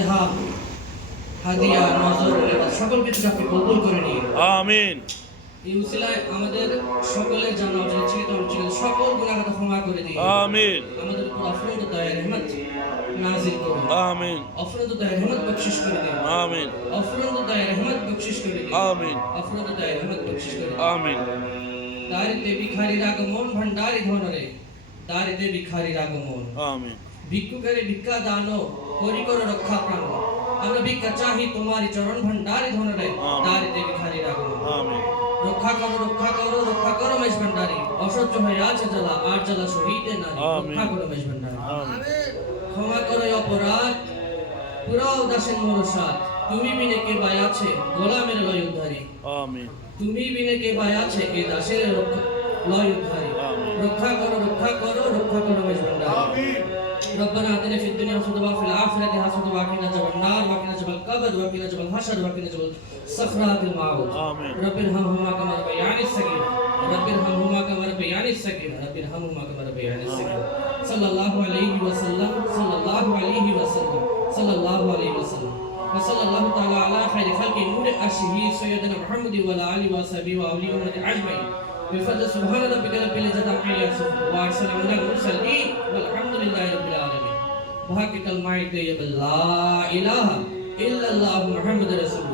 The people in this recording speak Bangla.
ইন্তেহাব হাদিয়া নজর সকল কিছু আপনি কবুল করে নিন। আমিন। এই উসিলায় আমাদের সকলের জানা উচিত ছিল সকল গুনাহ ক্ষমা করে দিন। আমিন। আমাদের উপর অফরন্ত দয়া রহমত নাজিল করুন। আমিন। অফরন্ত দয়া রহমত বখশিশ করে দিন। আমিন। অফরন্ত দয়া রহমত বখশিশ করে দিন। আমিন। অফরন্ত দয়া রহমত বখশিশ করে দিন। আমিন। দারিতে ভিখারির আগমন ভণ্ডারি ধনরে, দারিতে ভিখারির আগমন। আমিন। ভিক্ষুকেরে ভিক্ষা দান করি করো রক্ষা প্রাণ। আমরা ভিক্ষা চাহি তোমারি চরণ ভণ্ডারি ধনরে, দারিতে ভিখারির আগমন। আমিন। রক্ষা করো রক্ষা করো রক্ষা করো মেষ ভান্ডারি, অসহ্য হয়ে আছে জ্বালা আর জ্বালা শহীদে নারী। রক্ষা করো মেষ ভান্ডারি। ক্ষমা করো এই অপরাধ পুরাও দাসের মনসাত, তুমি বিনে কে বাই আছে গোলামের লয় উদ্ধারি। আমিন। তুমি বিনে কে বাই আছে এ দাসের লয় উদ্ধারি। রক্ষা করো রক্ষা করো রক্ষা করো মেষ ভান্ডারি। ربنا آتنا في الدنيا حسنة وفي الآخرة حسنة وقنا عذاب النار وقنا عذاب القبر وقنا عذاب الحشر وقنا عذاب سكرات الموت. آمين. رب ارحمهما كما ربياني صغيرا، رب ارحمهما كما ربياني صغيرا، رب ارحمهما كما ربياني صغيرا. صلى الله عليه وسلم صلى الله عليه وسلم صلى الله عليه وسلم وصلى الله تعالى على خير خلق نور عرشه سيدنا محمد وعلى آله وصحبه وأولي أمته أجمعين بفضل سبحان ربك رب العزة عما يصفون وسلام على المرسلين والحمد لله رب العالمين. بحق كلمة طيبة لا إله إلا الله محمد رسول